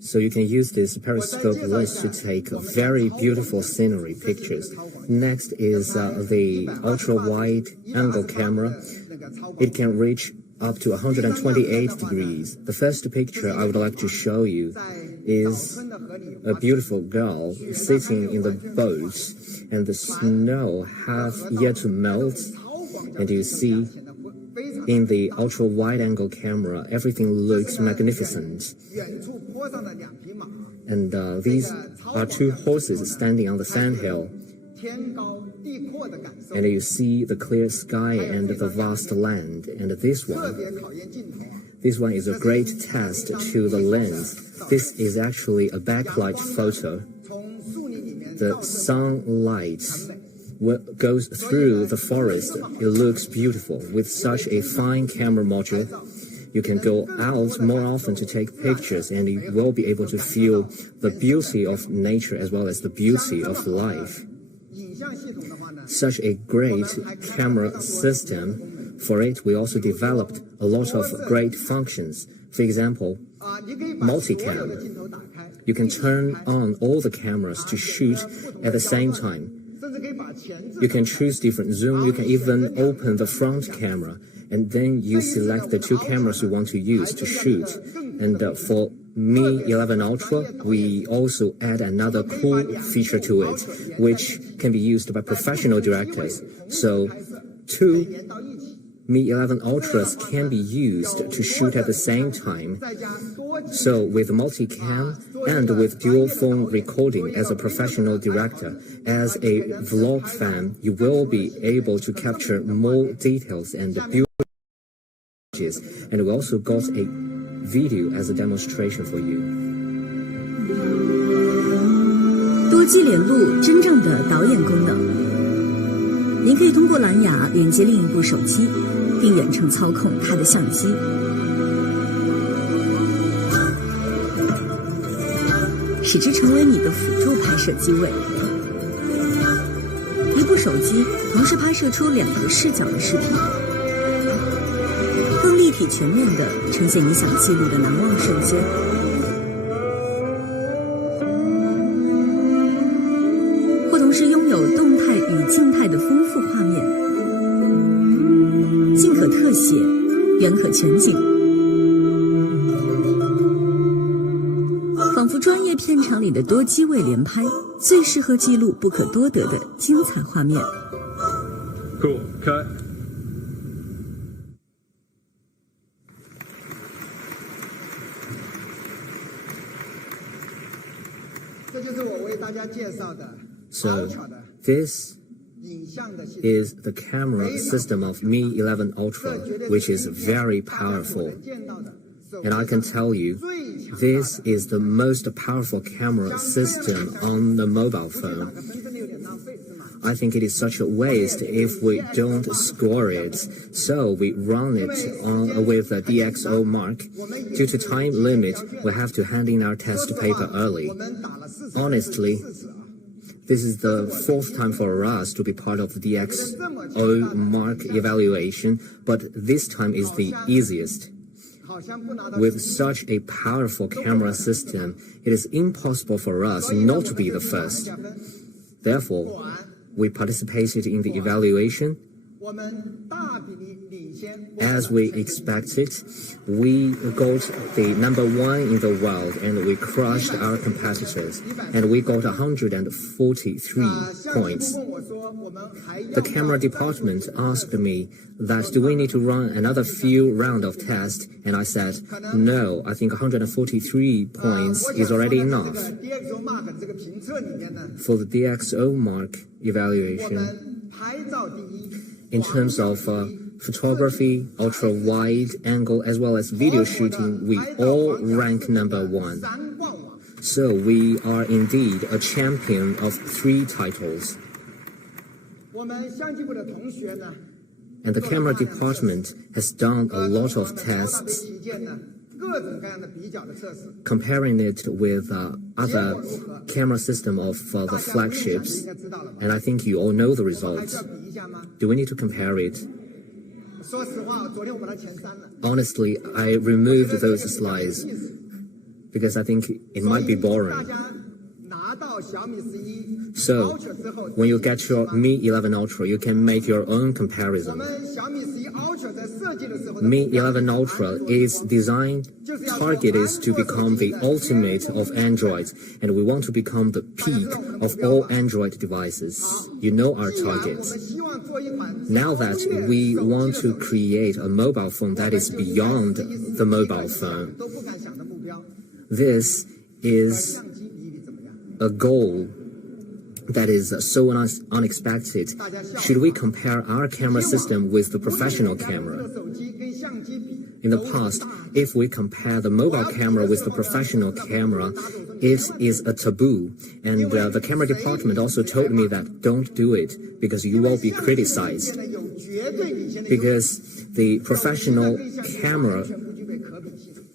So you can use this periscope lens to take very beautiful scenery pictures. Next is the ultra-wide angle camera. It can reach up to 128 degrees. The first picture I would like to show you is a beautiful girl sitting in the boat, and the snow have yet to melt, and you see in the ultra-wide angle camera everything looks magnificent. And these are two horses standing on the sandhill, and you see the clear sky and the vast land. And this one is a great test to the lens. This is actually a backlight photo. The sunlight goes through the forest. It looks beautiful. With such a fine camera module, you can go out more often to take pictures, and you will be able to feel the beauty of nature as well as the beauty of life. Such a great camera system. For it, we also developed a lot of great functions. For example, multicam. You can turn on all the cameras to shoot at the same time. You can choose different zoom. You can even open the front camera, and then you select the two cameras you want to use to shoot. And for Mi 11 Ultra, we also add another cool feature to it, which can be used by professional directors. So two Mi 11 Ultras can be used to shoot at the same time. So with multicam and with dual phone recording as a professional director, as a vlog fan, you will be able to capture more details and beauty. And we also got a video as a demonstration for you. 多机联路真正的导演功能，您可以通过蓝牙连接另一部手机，并远程操控它的相机。使之成为你的辅助拍摄机位。一部手机同时拍摄出2个视角的视频，更立体全面地呈现你想记录的难忘瞬间。或同时拥有动态与静态的丰富画面，静可特写，远可全景。仿佛专业片场里的多机位连拍，最适合记录不可多得的精彩画面。Cool. Cut. 这就是我为大家介绍的 So this is the camera system of Mi 11 Ultra, which is very powerful. And I can tell you, this is the most powerful camera system on the mobile phone. I think it is such a waste if we don't score it, so we run it with a DxO mark. Due to time limit, we have to hand in our test paper early. Honestly, this is the 4th time for us to be part of the DxO mark evaluation, but this time is the easiest. With such a powerful camera system, it is impossible for us not to be the first. Therefore, we participated in the evaluation. As we expected, we got the #1 in the world, and we crushed our competitors, and we got 143 points. The camera department asked me that do we need to run another few rounds of tests, and I said, no, I think 143 points is already enough. For the DxO mark evaluation, in terms of photography, ultra-wide angle, as well as video shooting, we all rank #1. So we are indeed a champion of 3 titles. And the camera department has done a lot of tests, comparing it with other camera system of the flagships, and I think you all know the results. Do we need to compare it? Honestly, I removed those slides. because I think it might be boring. So, when you get your Mi 11 Ultra, you can make your own comparison. Mi 11 Ultra is designed, target is to become the ultimate of Androids, and we want to become the peak of all Android devices. You know our target. Now that we want to create a mobile phone that is beyond the mobile phone, this is a goal that is so unexpected. Should we compare our camera system with the professional camera? In the past, if we compare the mobile camera with the professional camera, it is a taboo. And the camera department also told me that don't do it because you will be criticized. Because the professional camera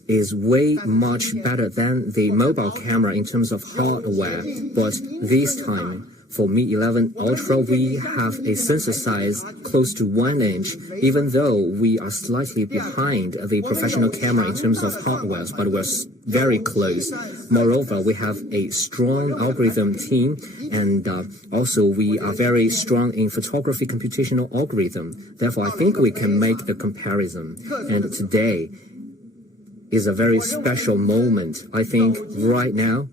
is way much better than the mobile camera in terms of hardware. But this time, for Mi 11 Ultra, we have a sensor size close to 1 inch, even though we are slightly behind the professional camera in terms of hardware, but we're very close. Moreover, we have a strong algorithm team, and also we are very strong in photography computational algorithm. Therefore, I think we can make the comparison. And today is a very special moment. I think right now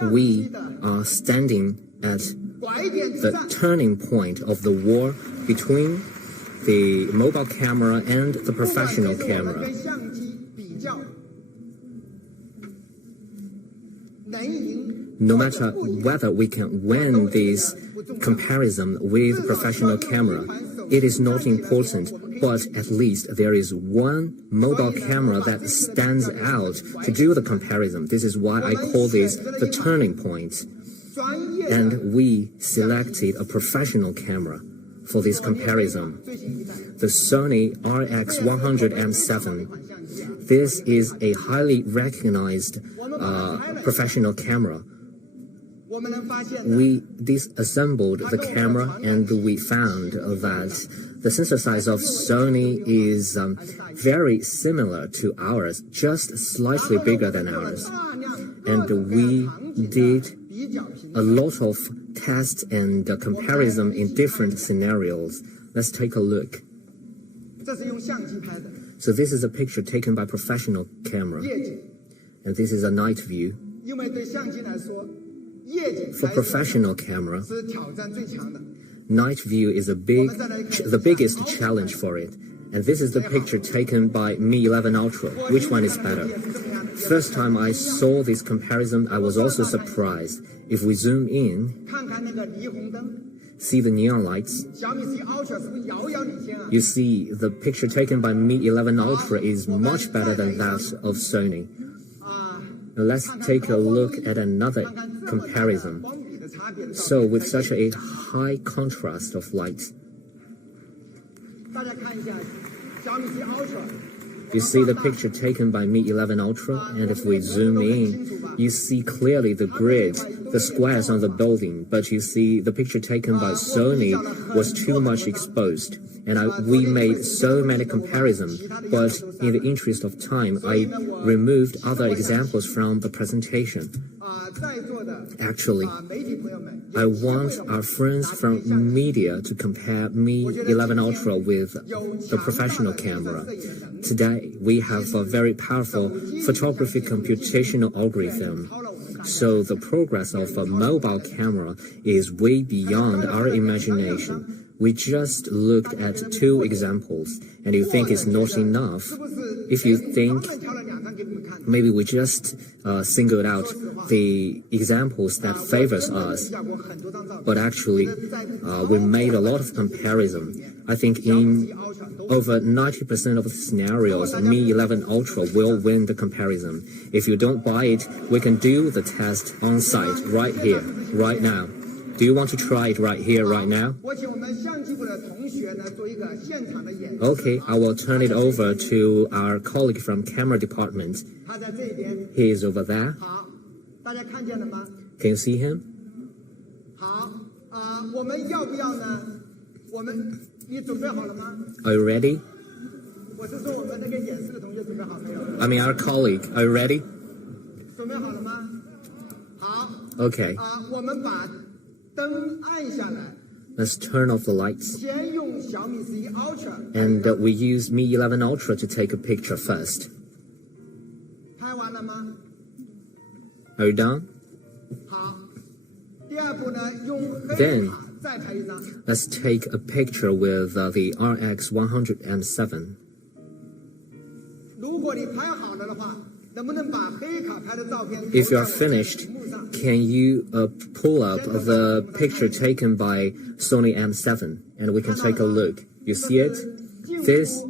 we are standing at the turning point of the war between the mobile camera and the professional camera. No matter whether we can win this comparison with professional camera, it is not important, but at least there is one mobile camera that stands out to do the comparison. This is why I call this the turning point. And we selected a professional camera for this comparison, the Sony Rx100 M7. This is a highly recognized professional camera. We disassembled the camera and we found that the sensor size of Sony is very similar to ours, just slightly bigger than ours. And we did a lot of tests and comparison in different scenarios. Let's take a look. So this is a picture taken by professional camera, and this is a night view. For professional camera, night view is the biggest challenge for it. And this is the picture taken by Mi 11 Ultra. Which one is better? First time I saw this comparison, I was also surprised. If we zoom in, see the neon lights. You see the picture taken by Mi 11 Ultra is much better than that of Sony. Now let's take a look at another comparison. So with such a high contrast of light, you see the picture taken by Mi 11 Ultra, and if we zoom in, you see clearly the grid, the squares on the building, but you see the picture taken by Sony was too much exposed. And we made so many comparisons, but in the interest of time, I removed other examples from the presentation. Actually, I want our friends from media to compare Mi 11 Ultra with the professional camera. Today, we have a very powerful photography computational algorithm. So the progress of a mobile camera is way beyond our imagination. We just looked at 2 examples, and you think it's not enough. If you think maybe we just singled out the examples that favors us, but actually we made a lot of comparison. I think in over 90% of the scenarios, Mi 11 Ultra will win the comparison. If you don't buy it, we can do the test on site right here, right now. Do you want to try it right here, right now? Okay, I will turn it over to our colleague from camera department. He is over there. Can you see him? Are you ready? I mean, our colleague, are you ready? Okay. 我们把灯按下来， Let's turn off the lights. 先用小米11 Ultra And we use Mi 11 Ultra to take a picture first. 拍完了吗？ Are you done? 好。第二步呢，用黑 Then 卡再拍一张。 Let's take a picture with the Rx100 M7. 如果你拍好了的话，能不能把黑卡拍的照片 If you are 留在 finished, 屏幕上？ can you pull up the picture taken by Sony M7 and we can take a look? You see it? This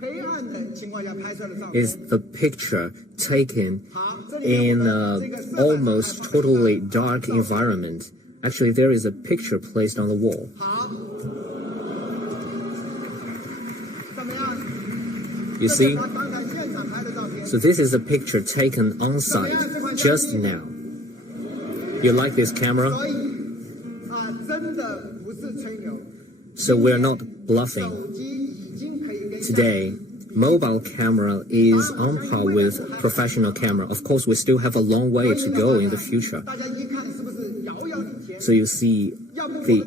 黑暗的情况下拍摄的照片。 is the picture taken 好，这里 in 呢 an almost totally dark environment. Actually, there is a picture placed on the wall. 好，怎么样？ You 这是 see? 他刚才现场拍的照片。 So this is a picture taken on site just now. You like this camera? 所以真的不是吹牛。 So we're not bluffing. 手机已经可以跟 Today, mobile camera is on par with professional camera. Of course, we still have a long way to go in the future. 大家一看是不是遥遥领先？ So you see, the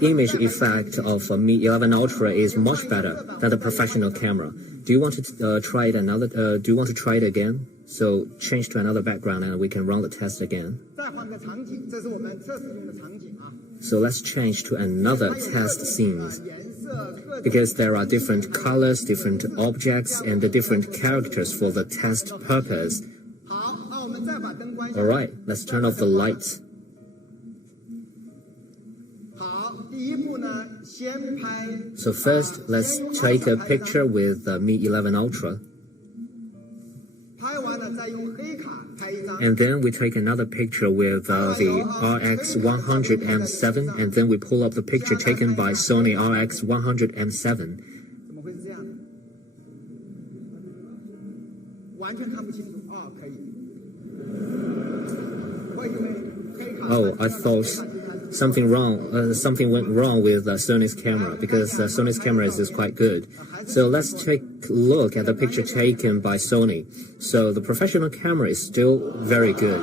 image effect of Mi 11 Ultra is much better than the professional camera. Do you want to try it do you want to try it again? So change to another background and we can run the test again. 再换个场景，这是我们测试用的场景啊。 So let's change to another test scene. 颜色各种 Because there are different colors, different objects, and different characters for the test purpose. 好，那我们再把灯关下。 Alright, let's turn off the lights. 好，第一步呢，先拍。 So first, let's take a picture with Mi 11 Ultra. 拍完了再用黑卡拍一张。 And then we take another picture with the Rx100 M7, and then we pull up the picture taken by Sony Rx100 M7. 怎么会是这样？完全看不清楚。哦，可以。我以为黑卡。 Oh, I thought something went wrong with Sony's camera, because Sony's camera is quite good. So let's take a look at the picture taken by Sony. So the professional camera is still very good.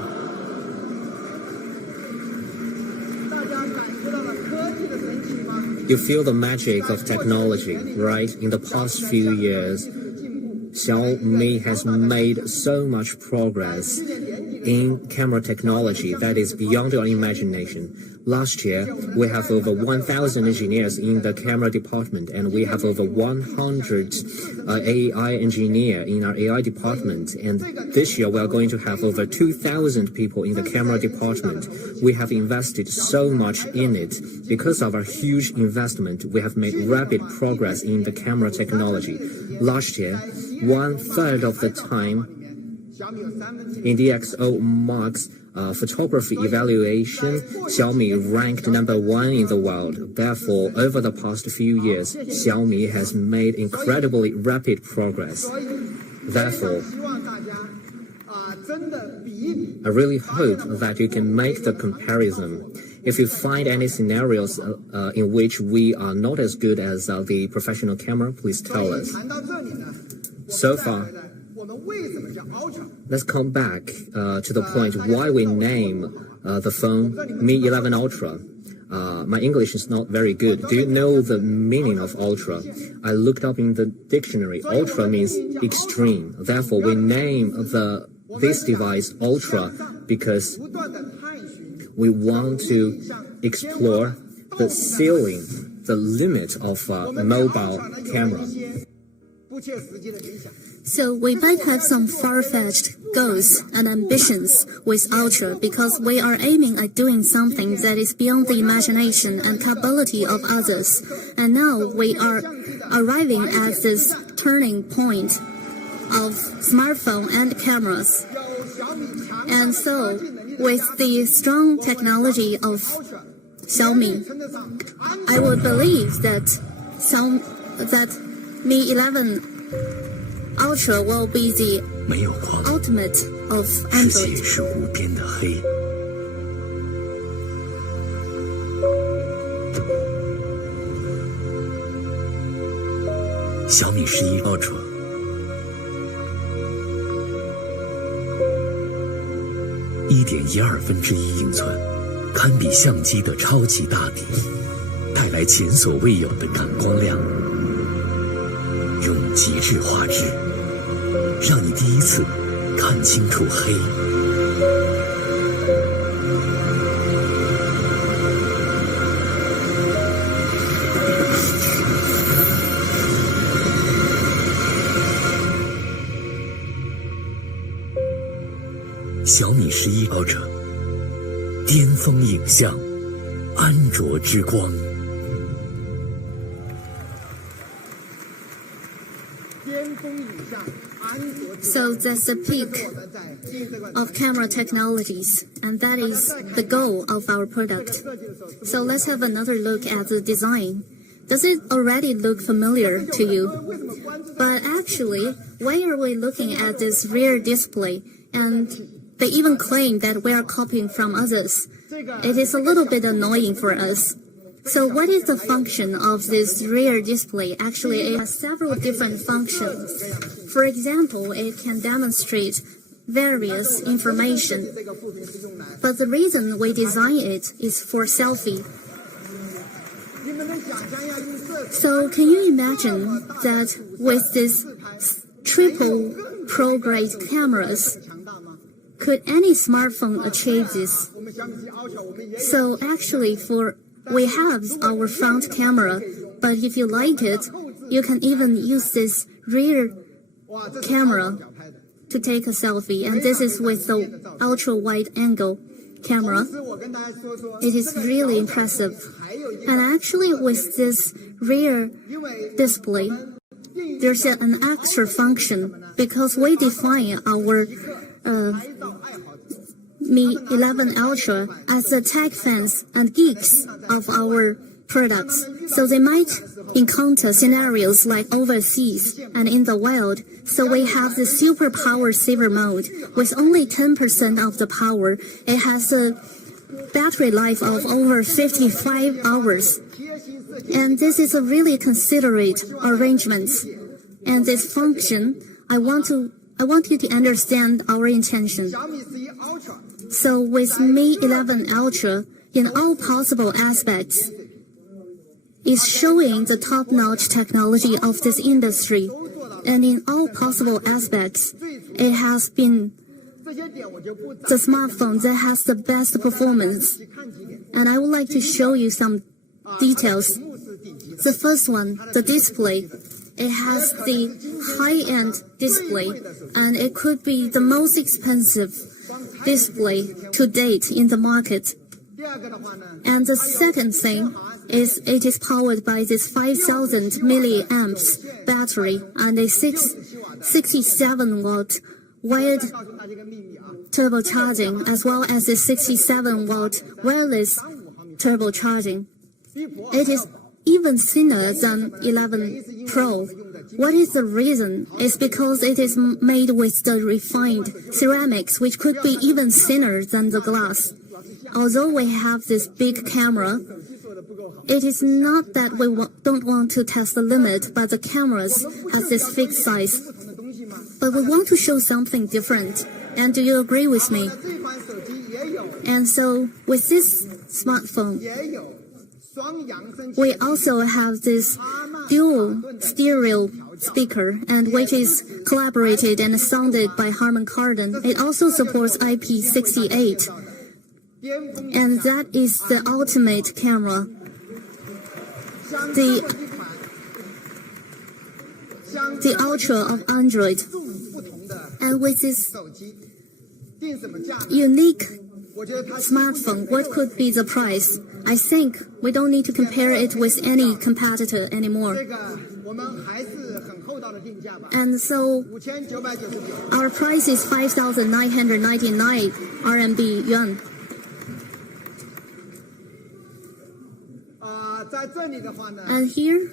大家感觉到了科技的神奇吗？ You feel the magic of technology, right? In the past few years, Xiaomi has made so much progress in camera technology that is beyond your imagination. Last year, we have over 1,000 engineers in the camera department, and we have over 100 AI engineers in our AI department. And this year, we are going to have over 2,000 people in the camera department. We have invested so much in it. Because of our huge investment, we have made rapid progress in the camera technology. Last year, 1/3 of the time in DxO Mark's photography evaluation, Xiaomi ranked #1 in the world. Therefore, over the past few years, Xiaomi has made incredibly rapid progress. Therefore, 希望大家真的比一比。 I really hope that you can make the comparison. If you find any scenarios in which we are not as good as the professional camera, please 所 tell 以 us. 谈到这里呢， So 再 far, 来呢，我们为什么叫 Ultra？ let's come back to the point why we name the phone Mi 11 Ultra. My English is not very good. Do you know the meaning of ultra? I looked up in the dictionary. Ultra means extreme. Therefore, we name this device Ultra because 不断的探寻 we want to explore the ceiling, the limit of mobile camera. 不切实际的理想。 So we might have some far-fetched goals and ambitions with Ultra because we are aiming at doing something that is beyond the imagination and capability of others. And now we are arriving at this turning point of smartphone and cameras. 有小米强 And so, with the strong technology of Xiaomi, 称得上 I would believe that Mi 11 Ultra will be the 没有光， ultimate of 世 Android. 界是无边的黑。小米11 Ultra 1.12%英寸，堪比相机的超级大底，带来前所未有的感光亮，用极致画质，让你第一次看清楚黑。小米11 Ultra， 巅峰影像，安卓之光。So that's the peak of camera technologies, and that is the goal of our product. So let's have another look at the design. Does it already look familiar to you? But actually, why are we looking at this rear display? And they even claim that we are copying from others. It is a little bit annoying for us. So what is the function of this rear display? Actually, it has several different functions. For example, it can demonstrate various information. But the reason we design it is for selfie. So can you imagine that with this triple pro-grade cameras, could any smartphone achieve this? So actually we have our front camera, but if you like it, you can even use this rear camera to take a selfie, and this is with the ultra wide angle camera. It is really impressive. And actually with this rear display, there's an extra function because we define our Mi 11 Ultra as the tech fans and geeks of our products. So they might encounter scenarios like overseas and in the wild. So we have the super power saver mode with only 10% of the power. It has a battery life of over 55 hours. And this is a really considerate arrangement. And this function, I want you to understand our intention. So with Mi 11 Ultra, in all possible aspects, is showing the top-notch technology of this industry. And in all possible aspects, it has been the smartphone that has the best performance. And I would like to show you some details. The first one, the display. It has the high-end display, and it could be the most expensive display to date in the market. And the second thing is it is powered by this 5,000 milliamps battery and a 67-watt wired turbocharging, as well as a 67-watt wireless turbocharging. It is even thinner than 11 Pro. What is the reason? It's because it is made with the refined ceramics, which could be even thinner than the glass. Although we have this big camera, it is not that we don't want to test the limit, but the cameras have this fixed size. But we want to show something different. And do you agree with me? And so with this smartphone, we also have this dual stereo speaker, and which is collaborated and sounded by Harman Kardon. It also supports IP68, and that is the ultimate camera. The Ultra of Android. And with this unique smartphone, what could be the price? I think we don't need to compare it with any competitor anymore. And so our price is 5,999 RMB yuan. And here,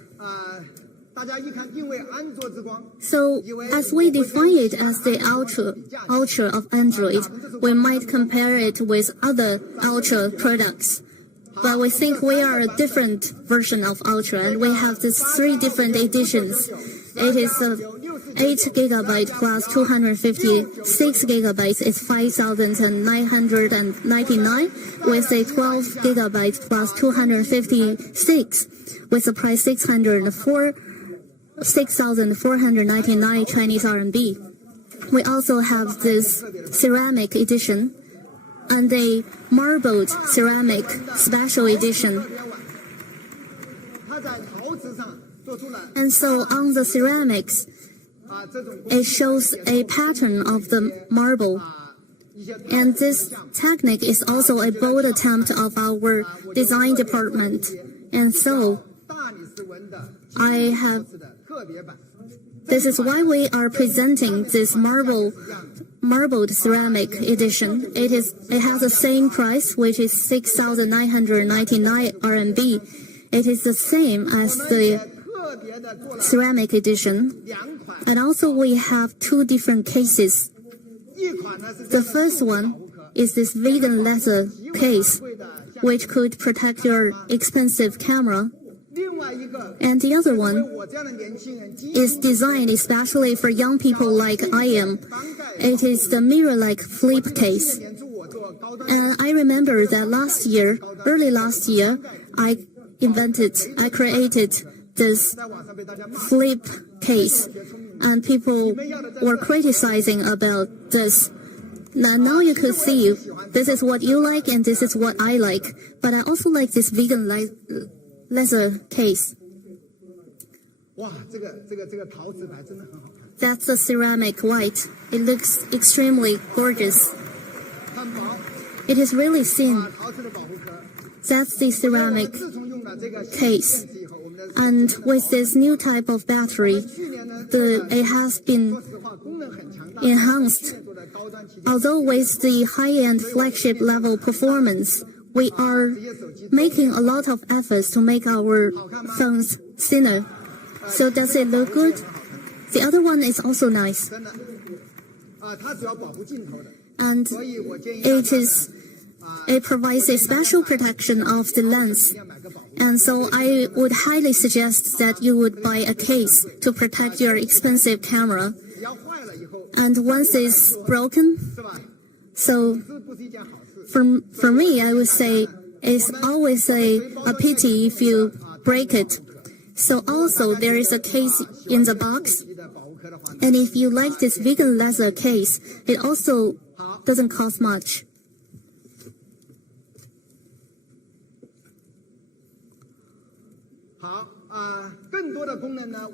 so as we define it as the Ultra of Android, we might compare it with other Ultra products. but we think we are a different version of Ultra, and we have these 3 different editions. It is 8 gigabyte plus 256 gigabytes is 5,999, with a 12 gigabyte plus 256 with the price 6,499 Chinese RMB. We also have this ceramic edition and a marbled ceramic special edition. And so on the ceramics, it shows a pattern of the marble. And this technique is also a bold attempt of our design department. And so this is why we are presenting this marbled ceramic edition. It has the same price, which is 6,999 RMB. It is the same as the ceramic edition. And also we have 2 different cases. The first one is this vegan leather case, which could protect your expensive camera. And the other one is designed especially for young people like I am. It is the mirror-like flip case. And I remember that early last year, I created this flip case, and people were criticizing about this. Now you could see, this is what you like and this is what I like. But I also like this vegan leather case. That's the ceramic white. It looks extremely gorgeous. It is really thin. That's the ceramic case. And with this new type of battery, it has been enhanced. Although with the high-end flagship level performance, we are making a lot of efforts to make our phones thinner. So does it look good? The other one is also nice. And it provides a special protection of the lens. And so I would highly suggest that you would buy a case to protect your expensive camera. And once it's broken, so for me, I would say it's always a pity if you break it. So also there is a case in the box. And if you like this vegan leather case, it also doesn't cost much.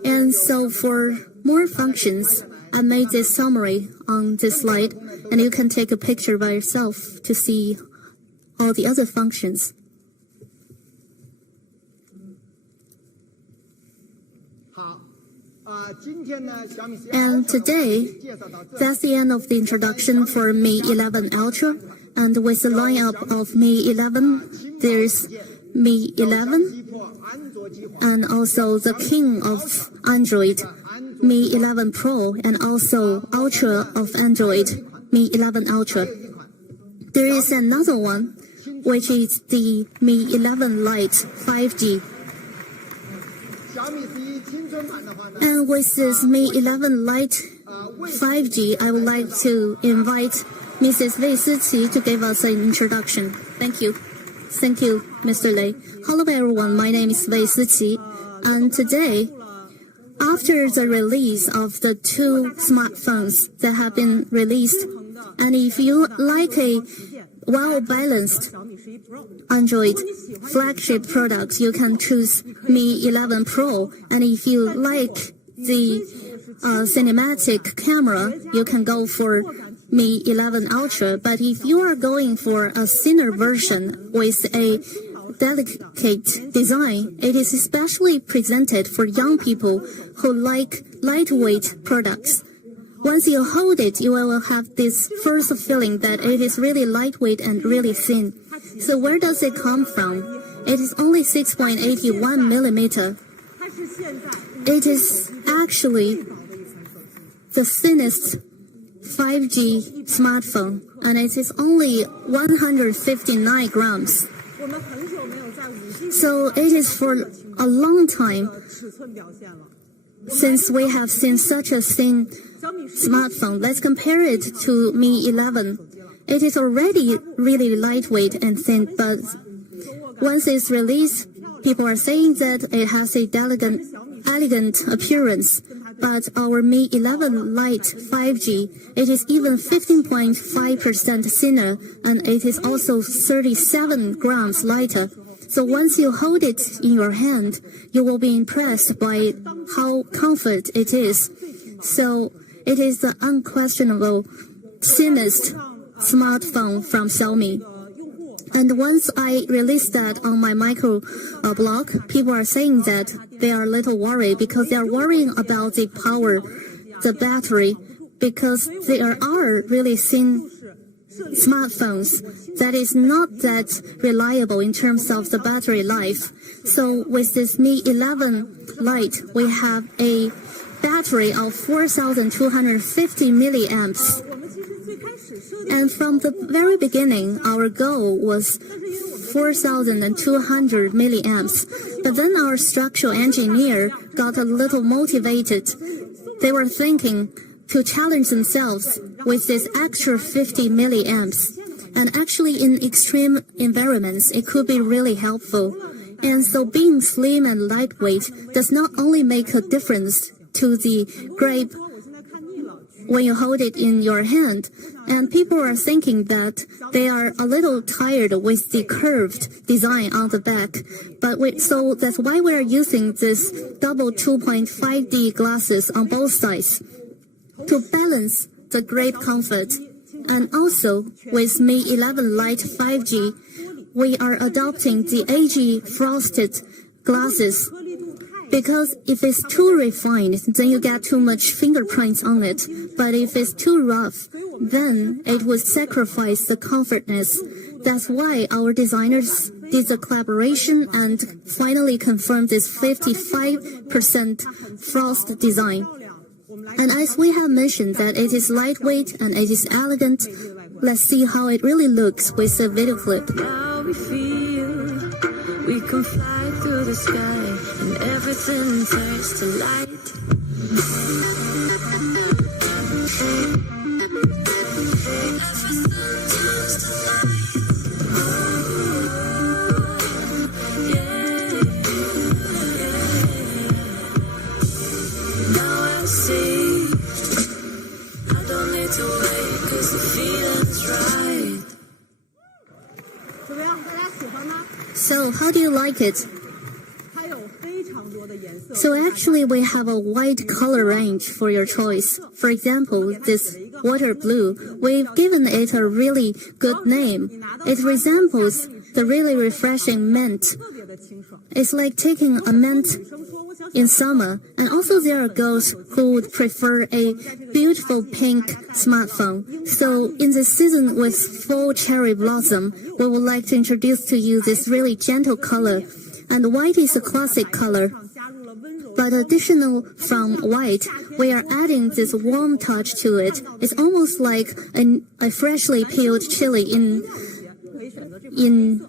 And so for more functions, I made this summary on this slide, and you can take a picture by yourself to see all the other functions. And today, that's the end of the introduction for Mi 11 Ultra. And with the lineup of Mi 11, there's Mi 11, and also the king of Android, Mi 11 Pro, and also Ultra of Android, Mi 11 Ultra. There is another one, which is the Mi 11 Lite 5G. And with this Mi 11 Lite 5G, I would like to invite Mrs. Wei Siqi to give us an introduction. Thank you. Thank you, Mr. Lei. Hello everyone, my name is Wei Siqi, and today, after the release of the 2 smartphones that have been released, and if you like a well-balanced Android flagship product, you can choose Mi 11 Pro, and if you like the cinematic camera, you can go for Mi 11 Ultra. But if you are going for a thinner version with a delicate design, it is especially presented for young people who like lightweight products. Once you hold it, you will have this first feeling that it is really lightweight and really thin. So where does it come from? It is only 6.81 millimeter. It is actually the thinnest 5G smartphone, and it is only 159 grams. So it is for a long time since we have seen such a thin smartphone. Let's compare it to Mi 11. It is already really lightweight and thin, but once it's released, people are saying that it has a elegant appearance. But our Mi 11 Lite 5G, it is even 15.5% thinner, and it is also 37 grams lighter. So once you hold it in your hand, you will be impressed by how comfort it is. So it is the unquestionable thinnest smartphone from Xiaomi. And once I released that on my micro blog, people are saying that they are a little worried because they are worrying about the power, the battery, because there are really thin smartphones that is not that reliable in terms of the battery life. So with this Mi 11 Lite, we have a battery of 4,250 milliamps. And from the very beginning, our goal was 4,200 milliamps. But then our structural engineer got a little motivated. They were thinking to challenge themselves with this extra 50 milliamps. And actually in extreme environments, it could be really helpful. And so being slim and lightweight does not only make a difference to the grape when you hold it in your hand, and people are thinking that they are a little tired with the curved design on the back. So that's why we are using this double 2.5D glasses on both sides to balance the grape comfort. And also with Mi 11 Lite 5G, we are adopting the AG frosted glasses. Because if it's too refined, then you get too much fingerprints on it. But if it's too rough, then it would sacrifice the comfortness. That's why our designers did the collaboration and finally confirmed this 55% frost design. And as we have mentioned that it is lightweight and it is elegant, let's see how it really looks with the video clip. How we feel, we can fly through the sky and everything turns to light. Now I see, I don't need to wait 'cause the feeling's right. So how do you like it? So actually we have a wide color range for your choice. For example, this water blue, we've given it a really good name. It resembles the really refreshing mint. It's like taking a mint in summer. And also there are girls who would prefer a beautiful pink smartphone. So in the season with full cherry blossom, we would like to introduce to you this really gentle color. And white is a classic color. But additional from white, we are adding this warm touch to it. It's almost like a freshly peeled chili in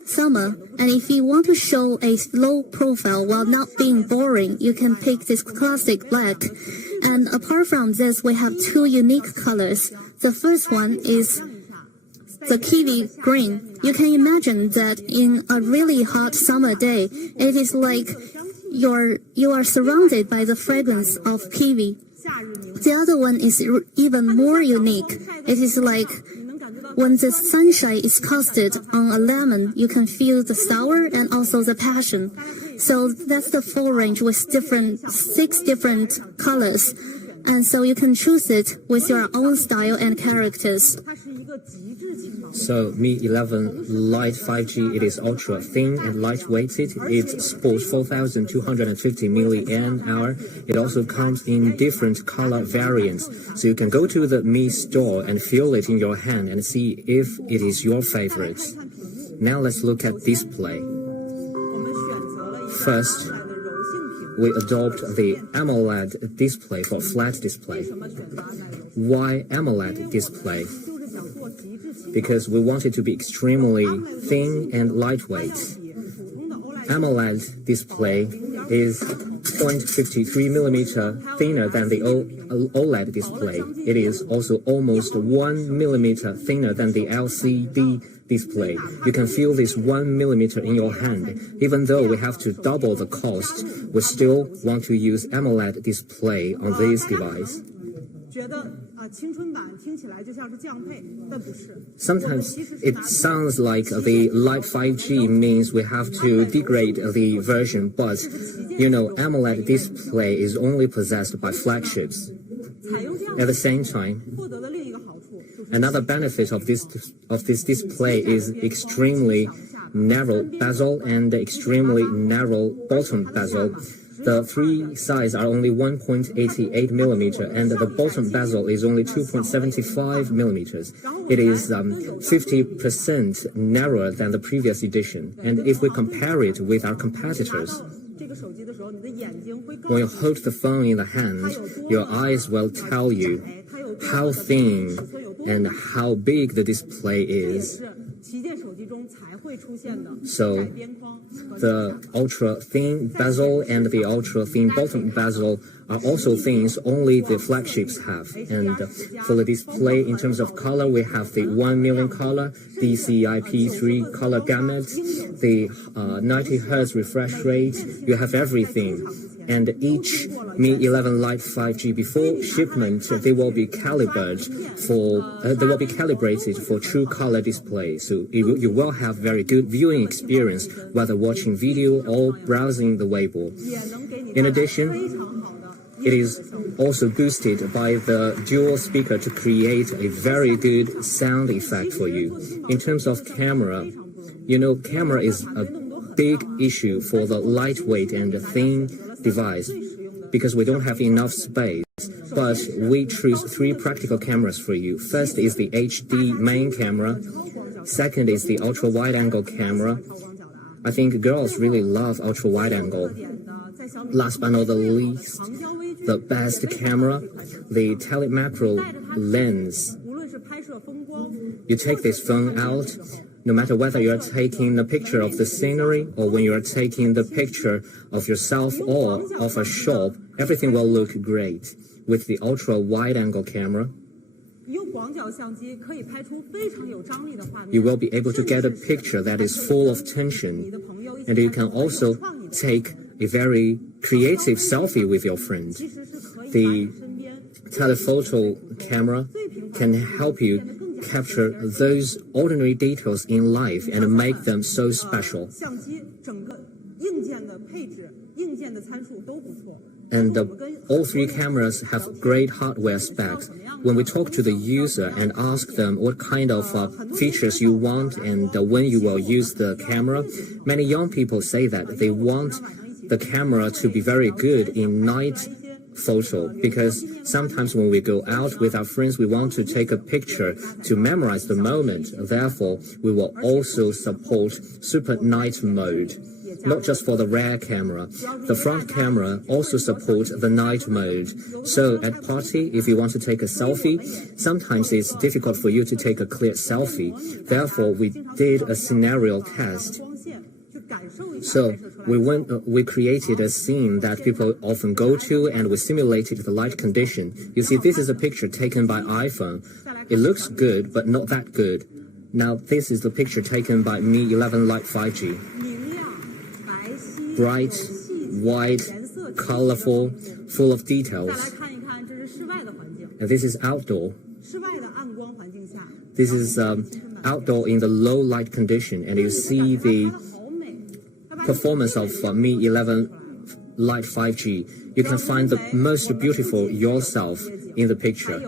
summer. And if you want to show a low profile while not being boring, you can pick this classic black. And apart from this, we have two unique colors. The first one is the Kiwi Green. You can imagine that in a really hot summer day, it is like you are surrounded by the fragrance of kiwi. The other one is even more unique. It is like when the sunshine is casted on a lemon, you can feel the sour and also the passion. So that's the full range with 6 different colors. And so you can choose it with your own style and characters. So Mi 11 Lite 5G, it is ultra thin and lightweighted. It sports 4,250 mAh. It also comes in different color variants. So you can go to the Mi store and feel it in your hand and see if it is your favorite. Now let's look at display. First, we adopt the AMOLED display for flat display. Why AMOLED display? Because we want it to be extremely thin and lightweight. AMOLED display is 0.53 millimeter thinner than the OLED display. It is also almost 1 millimeter thinner than the LCD display. You can feel this 1 millimeter in your hand. Even though we have to double the cost, we still want to use AMOLED display on this device. Sometimes it sounds like the Light 5G means we have to degrade the version, but AMOLED display is only possessed by flagships. At the same time, another benefit of this display is extremely narrow bezel and extremely narrow bottom bezel. The three sides are only 1.88 millimeter, and the bottom bezel is only 2.75 millimeters. It is 50% narrower than the previous edition. And if we compare it with our competitors, when you hold the phone in the hand, your eyes will tell you how thin and how big the display is. So the ultra-thin bezel and the ultra-thin bottom bezel are also things only the flagships have. And for the display, in terms of color, we have the 1 million color, DCI-P3 color gamut, the 90 Hz refresh rate. You have everything. And each Mi 11 Lite 5G before shipment, they will be calibrated for true color display. So you will have very good viewing experience whether watching video or browsing the Weibo. In addition, it is also boosted by the dual speaker to create a very good sound effect for you. In terms of camera, camera is a big issue for the lightweight and thin device because we don't have enough space. But we choose three practical cameras for you. First is the HD main camera. Second is the ultra-wide-angle camera. I think girls really love ultra-wide-angle. Last but not the least, the best camera, the telemacro lens. You take this phone out, no matter whether you're taking a picture of the scenery or when you're taking the picture of yourself or of a shop, everything will look great. With the ultra-wide-angle camera, you will be able to get a picture that is full of tension, and you can also take a very creative selfie with your friend. The telephoto camera can help you capture those ordinary details in life and make them so special. And all three cameras have great hardware specs. When we talk to the user and ask them what kind of features you want and when you will use the camera, many young people say that they want the camera to be very good in night photo, because sometimes when we go out with our friends, we want to take a picture to memorize the moment. Therefore, we will also support super night mode. Not just for the rear camera. The front camera also supports the night mode. So at party, if you want to take a selfie, sometimes it's difficult for you to take a clear selfie. Therefore, we did a scenario test. So we created a scene that people often go to, and we simulated the light condition. You see, this is a picture taken by iPhone. It looks good, but not that good. Now, this is the picture taken by Mi 11 Lite 5G. Bright, white, colorful, full of details. And this is outdoor. This is outdoor in the low light condition, and you see the performance of Mi 11 Lite 5G. You can find the most beautiful yourself in the picture.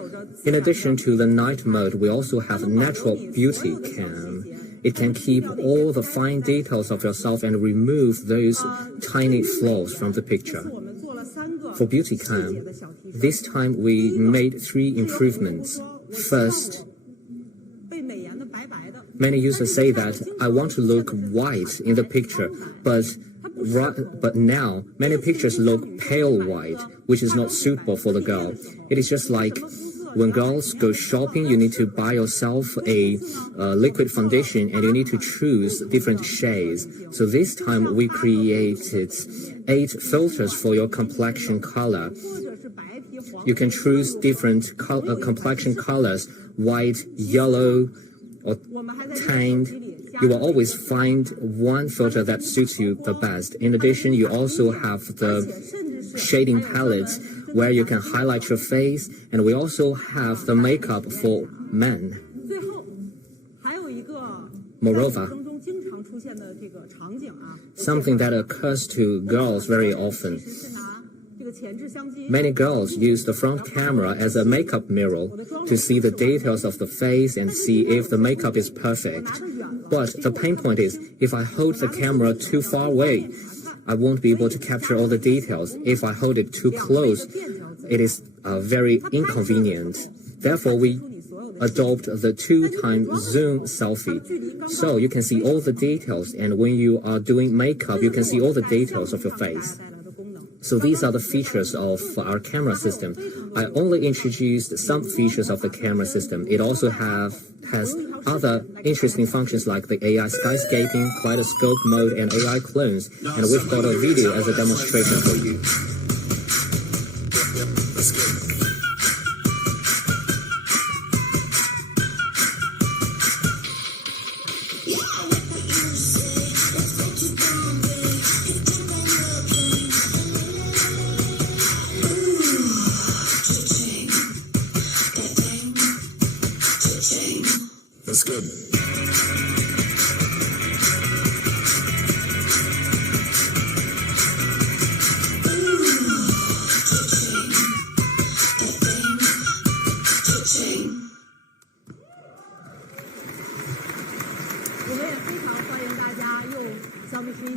In addition to the night mode, we also have natural beauty cam. It can keep all the fine details of yourself and remove those tiny flaws from the picture. For beauty cam, this time we made three improvements. First, many users say that I want to look white in the picture, but now many pictures look pale white, which is not suitable for the girl. It is just like When girls go shopping, you need to buy yourself a liquid foundation and you need to choose different shades. So this time we created 8 filters for your complexion color. You can choose different complexion colors, white, yellow, or tanned. You will always find one filter that suits you the best. In addition, you also have the shading palette where you can highlight your face, and we also have the makeup for men. Moreover, something that occurs to girls very often. Many girls use the front camera as a makeup mirror to see the details of the face and see if the makeup is perfect. But the pain point is, if I hold the camera too far away, I won't be able to capture all the details. If I hold it too close, it is very inconvenient. Therefore, we adopt the 2x zoom selfie. So you can see all the details, and when you are doing makeup, you can see all the details of your face. So these are the features of our camera system. I only introduced some features of the camera system. It also has other interesting functions like the AI skyscaping, kaleidoscope mode, and AI clones. And we've got a video as a demonstration for you. That's good.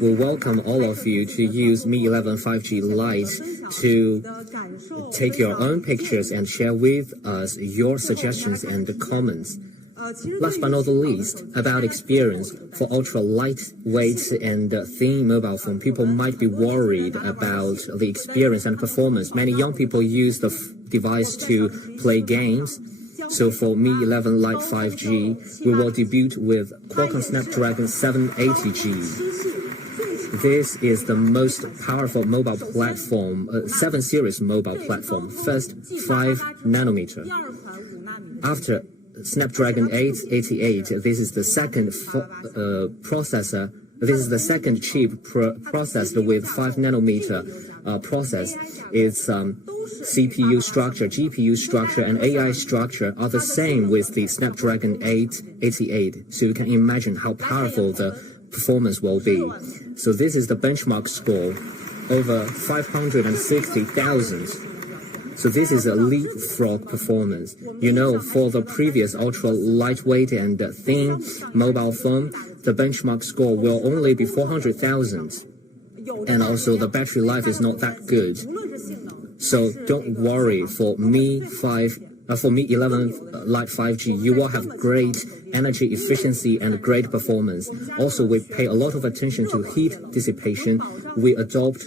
We welcome all of you to use Mi 11 5G Lite to take your own pictures and share with us your suggestions and comments. Last but not the least, about experience. For ultra lightweight and thin mobile phone, people might be worried about the experience and performance. Many young people use the device to play games. So for Mi 11 Lite 5G, we will debut with Qualcomm Snapdragon 780G. This is the most powerful mobile platform, 7 series mobile platform, first 5 nanometer. After Snapdragon 888, this is the second processor. This is the second chip processed with 5 nanometer process. Its CPU structure, GPU structure, and AI structure are the same with the Snapdragon 888. So you can imagine how powerful the performance will be. So this is the benchmark score, over 560,000. So this is a leapfrog performance. You know, for the previous ultra lightweight and thin mobile phone, the benchmark score will only be 400,000. And also the battery life is not that good. So don't worry, for Mi 11 Lite 5G, you will have great energy efficiency and great performance. Also, we pay a lot of attention to heat dissipation. We adopt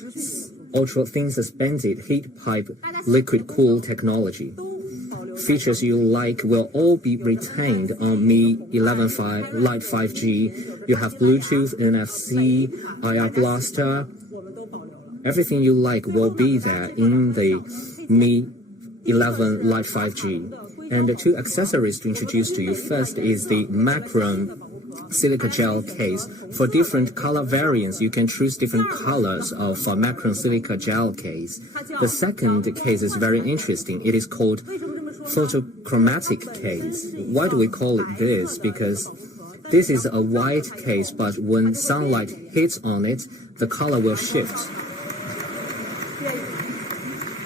ultra-thin suspended heat pipe liquid cool technology. Features you like will all be retained on Mi 11 Lite 5G. You have Bluetooth, NFC, IR blaster. Everything you like will be there in the Mi 11 Lite 5G. And the 2 accessories to introduce to you. First is the Macron silica gel case. For different color variants, you can choose different colors of Macron silica gel case. The second case is very interesting. It is called photochromatic case. Why do we call it this? Because this is a white case, but when sunlight hits on it, the color will shift.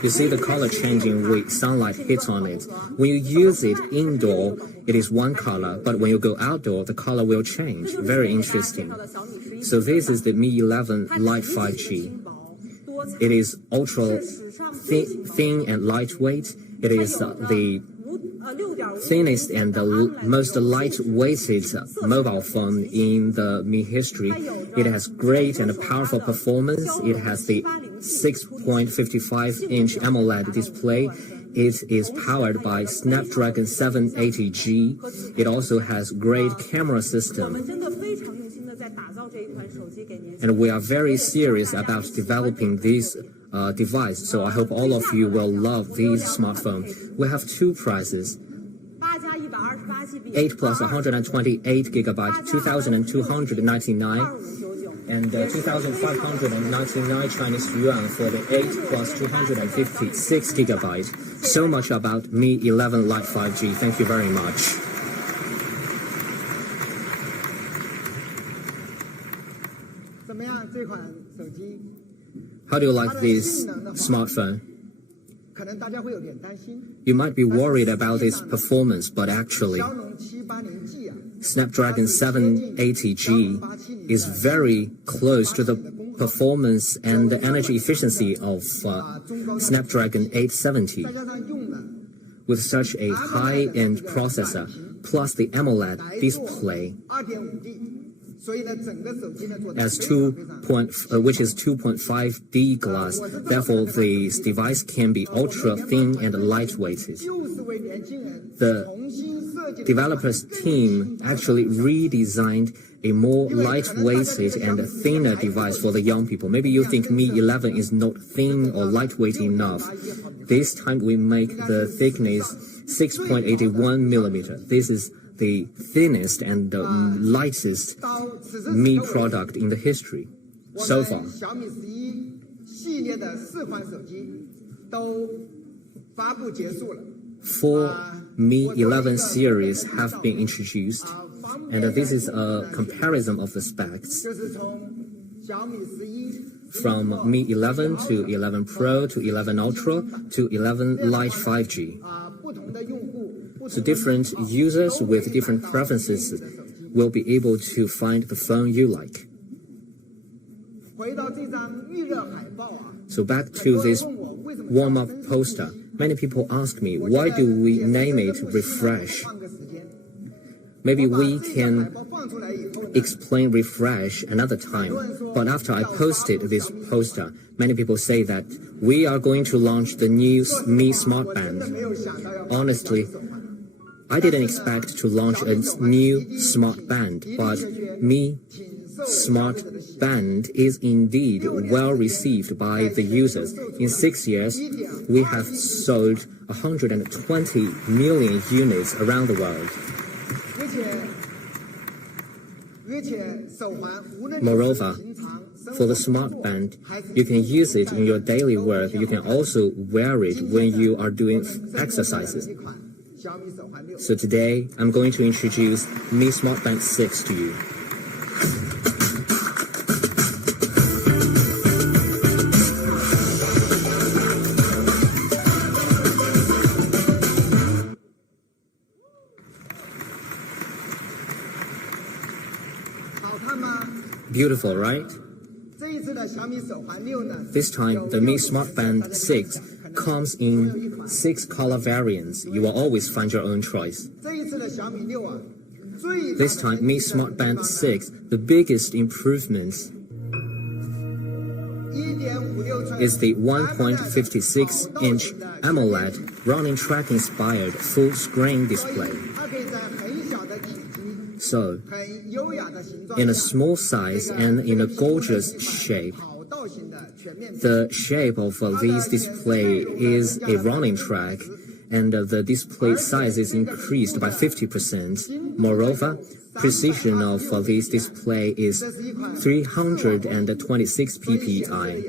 You see the color changing when sunlight hits on it. When you use it indoor, it is one color, but when you go outdoor, the color will change. Very interesting. So this is the Mi 11 Lite 5G. It is ultra thin and lightweight. It is the thinnest and the most lightweighted mobile phone in the Mi history. It has great and powerful performance. It has the 6.55-inch AMOLED display. It is powered by Snapdragon 780G. It also has great camera system. And we are very serious about developing this device, so I hope all of you will love this smartphone. We have two prices. 8 plus 128 gigabyte, 2,299, and 2,599 Chinese yuan for the 8 plus 256 gigabyte. So much about Mi 11 Lite 5G. Thank you very much. How do you like this smartphone? You might be worried about its performance, but actually, Snapdragon 780G is very close to the performance and the energy efficiency of Snapdragon 870. With such a high-end processor, plus the AMOLED display, which is 2.5D glass. Therefore, this device can be ultra thin and lightweighted. The developers team actually redesigned a more lightweighted and thinner device for the young people. Maybe you think Mi 11 is not thin or lightweight enough. This time we make the thickness 6.81 millimeter. This is the thinnest and the lightest Mi product in the history so far. 4 Mi 11 series have been introduced, and this is a comparison of the specs from Mi 11 to 11 Pro to 11 Ultra to 11 Lite 5G. So different users with different preferences will be able to find the phone you like. So back to this warm-up poster. Many people ask me, why do we name it Refresh? Maybe we can explain Refresh another time. But after I posted this poster, many people say that we are going to launch the new Mi Smart Band. Honestly, I didn't expect to launch a new smart band, but Mi Smart Band is indeed well received by the users. In 6 years, we have sold 120 million units around the world. Moreover, for the smart band, you can use it in your daily work. You can also wear it when you are doing exercises. So today, I'm going to introduce Mi Smart Band 6 to you. Beautiful, right? This time, the Mi Smart Band 6 comes in 6 color variants. You will always find your own choice. This time, Mi Smart Band 6, the biggest improvement is the 1.56-inch AMOLED running track-inspired full-screen display. So, in a small size and in a gorgeous shape, the shape of this display is a running track, and the display size is increased by 50%. Moreover, precision of this display is 326 ppi.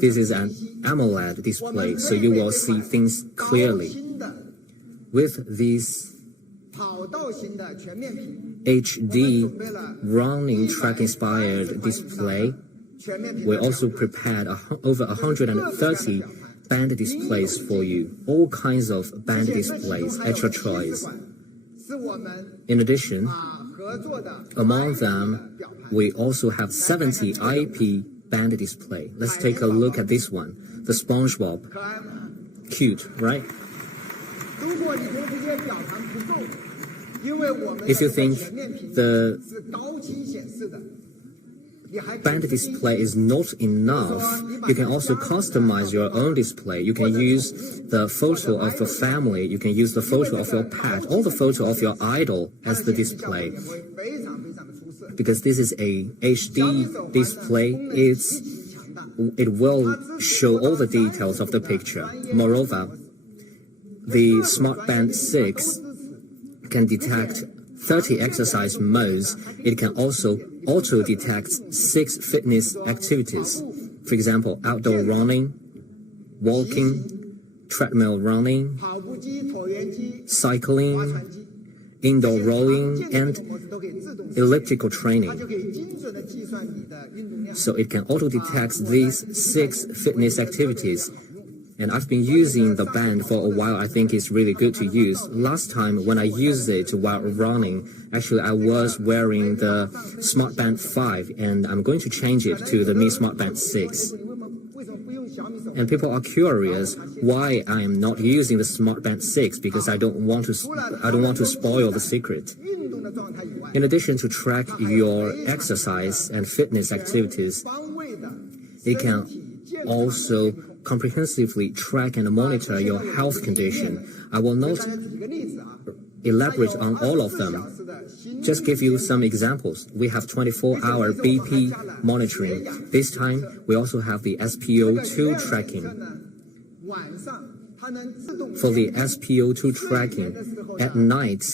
This is an AMOLED display, so you will see things clearly. With this HD running track-inspired display, we also prepared over 130 band displays for you, all kinds of band displays at your choice. In addition, among them, we also have 70 IP band display. Let's take a look at this one, the SpongeBob. Cute, right? If you think the band display is not enough, you can also customize your own display. You can use the photo of your family, you can use the photo of your pet, or the photo of your idol as the display. Because this is a HD display, it will show all the details of the picture. Moreover, the Smart Band 6 can detect 30 exercise modes. It can also auto-detect 6 fitness activities. For example, outdoor running, walking, treadmill running, cycling, indoor rowing, and elliptical training. So it can auto-detect these 6 fitness activities. And I've been using the band for a while. I think it's really good to use. Last time when I used it while running, actually I was wearing the Smart Band 5, and I'm going to change it to the Mi Smart Band 6. And people are curious why I'm not using the Smart Band 6, because I don't want to spoil the secret. In addition to track your exercise and fitness activities, it can also comprehensively track and monitor your health condition. I will not elaborate on all of them. Just give you some examples. We have 24-hour BP monitoring. This time, we also have the SpO2 tracking. For the SpO2 tracking, at night,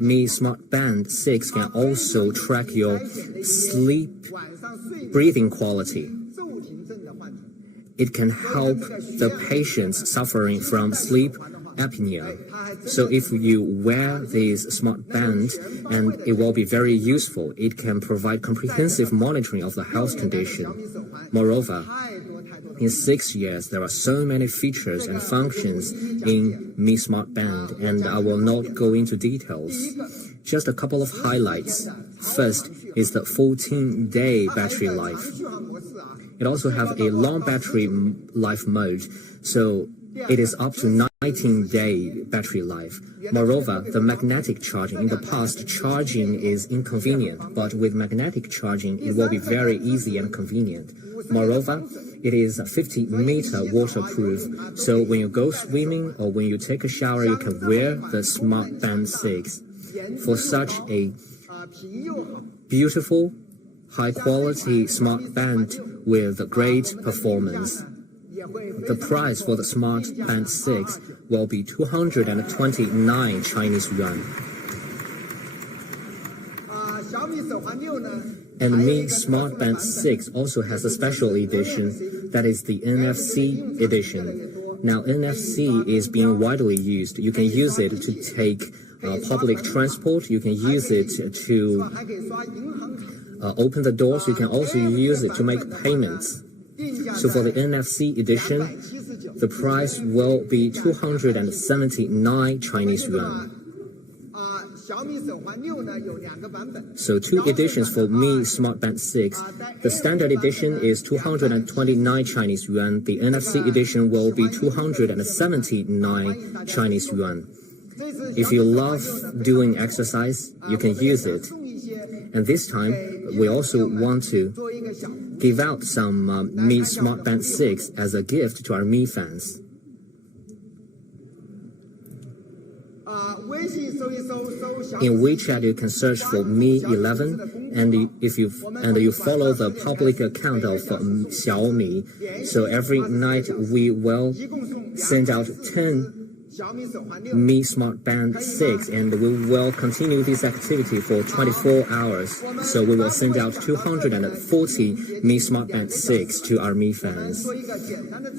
Mi Smart Band 6 can also track your sleep breathing quality. It can help the patients suffering from sleep apnea. So if you wear this smart band, and it will be very useful, it can provide comprehensive monitoring of the health condition. Moreover, in 6 years, there are so many features and functions in Mi Smart Band, and I will not go into details. Just a couple of highlights. First is the 14-day battery life. It also has a long battery life mode, so it is up to 19-day battery life. Moreover, the magnetic charging. In the past, charging is inconvenient, but with magnetic charging, it will be very easy and convenient. Moreover, it is 50-meter waterproof, so when you go swimming or when you take a shower, you can wear the Smart Band 6. For such a beautiful, high-quality smart band with great performance, the price for the Smart Band 6 will be 229 Chinese yuan. And Mi Smart Band 6 also has a special edition, that is the Nfc Edition. Now, NFC is being widely used. You can use it to take public transport. You can use it to open the doors. You can also use it to make payments. So for the Nfc edition, the price will be 279 Chinese yuan. So 2 editions for Mi Smart Band 6. The standard edition is 229 Chinese yuan. The NFC edition will be 279 Chinese yuan. If you love doing exercise, you can use it. And this time, we also want to give out some Mi Smart Band 6 as a gift to our Mi fans. In WeChat, you can search for Mi 11, and you follow the public account of Xiaomi. So every night we will send out 10 Mi Smart Band 6, and we will continue this activity for 24 hours. So we will send out 240 Mi Smart Band 6 to our Mi fans.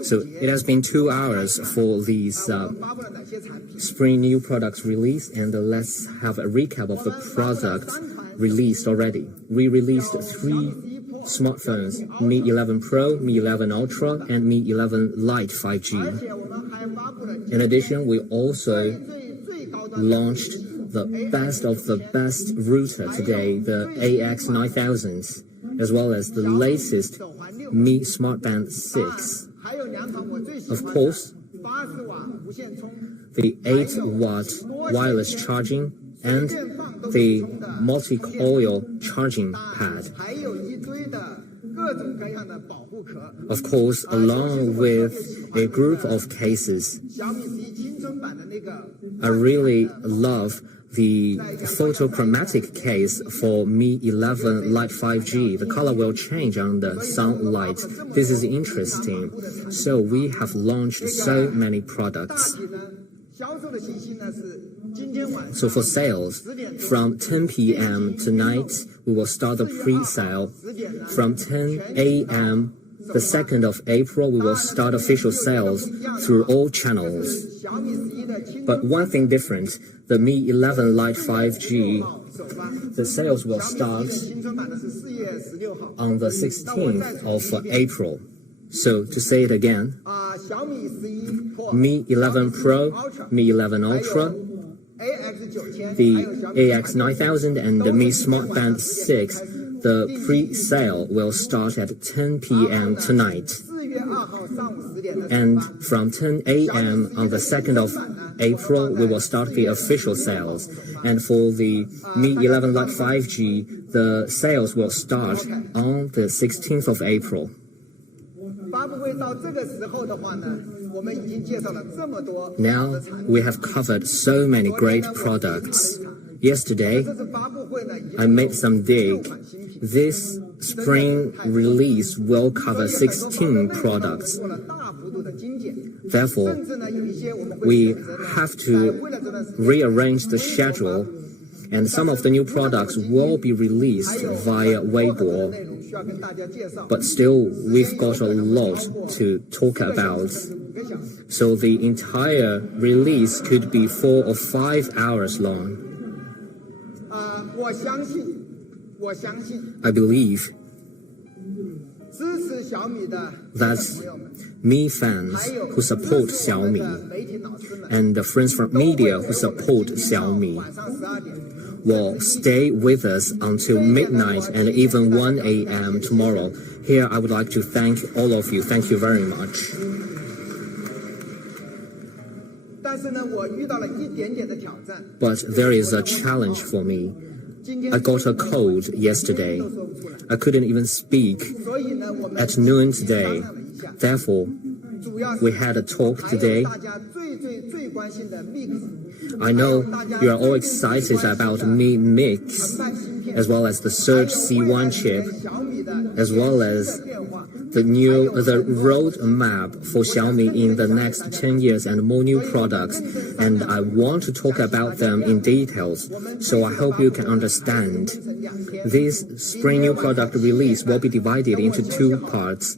So it has been 2 hours for these spring new products release, and let's have a recap of the products released already. We released 3 smartphones, Mi 11 Pro, Mi 11 Ultra, and Mi 11 Lite 5G. In addition, we also launched the best of the best router today, the AX9000, as well as the latest Mi Smart Band 6. Of course, the 8-watt wireless charging and the multi-coil charging pad. 还有一堆的各种各样的保护壳。 Of course, along with a group of cases, 小米11青春版的那个 I really love the photochromatic case for Mi 11 Lite 5G. The color will change on the sunlight. This is interesting. So we have launched so many 大 products. 体呢，销售的信息呢是今天晚上 So for sales, from 10 p.m. tonight, we will start the pre-sale. From 10 a.m. the 2nd of April, we will start official sales through all channels. 小米11的青 But one thing different, the Mi 11 Lite 5G, 首发。 the sales will 小 start 米11青春版的是4月16号。 on the 16th of April. So to say it again, 小米11 Pro、 Mi 11 Pro, Mi 11 Ultra, AX9000， the AX9000 and the Mi Smart Band 6, the pre-sale will start at 10 p.m. tonight. 4月2号上午10点的 And from 10 a.m. on the 2nd of April, we will start the official sales. And for the Mi 11 Lite 5G, the sales will start on the 16th of April. 发布会到这个时候的话呢，我们已经介绍了这么多 Now we have covered so many great products. Yesterday, 这次发布会呢，已经 I made some dig. 款新品， This spring release will cover 16 products. 做了大幅度的精简， Therefore, 甚至呢有一些我们会 we 选择 have 在 to 为了这段时间 rearrange the schedule, and some of the new products will be released via 还有 Weibo. 内容需要跟大家介绍。 But still, we've got a lot to talk about. So the entire release could be 4 or 5 hours long. 我相信 I believe 支持小米的 that 朋友们， Mi fans 还有 who support 支持我们 Xiaomi 的媒体老师们， and the friends from media who support 晚 Xiaomi 上12点。 will stay with us until midnight and even 1 a.m. tomorrow. Here, I would like to thank all of you. Thank you very much. 但是呢，我遇到了一点点的挑战。 But there is a challenge for me. 今天 I got a cold yesterday. 都说不出来， I couldn't even speak 所以呢，我们 at noon 商 today. 量了一下， Therefore, 主要 we 是 had a talk 还有 today. 大家最关心的 Mix， I know you are all excited about Mi Mix, 半芯片， as well as the Surge C1 chip, 小米的 as well as 变化。 the roadmap for Xiaomi in the next 10 years and more new products. And I want to talk about them in details, so I hope you can understand. This spring new product release will be divided into 2 parts.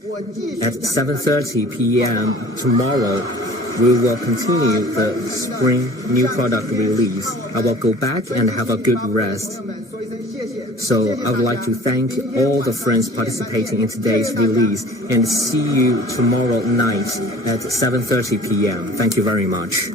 At 7:30 p.m. tomorrow, we will continue the spring new product release. I will go back and have a good rest. 说一声谢谢。 So I would like to thank all the friends participating in today's release and see you tomorrow night at 7:30 p.m. Thank you very much.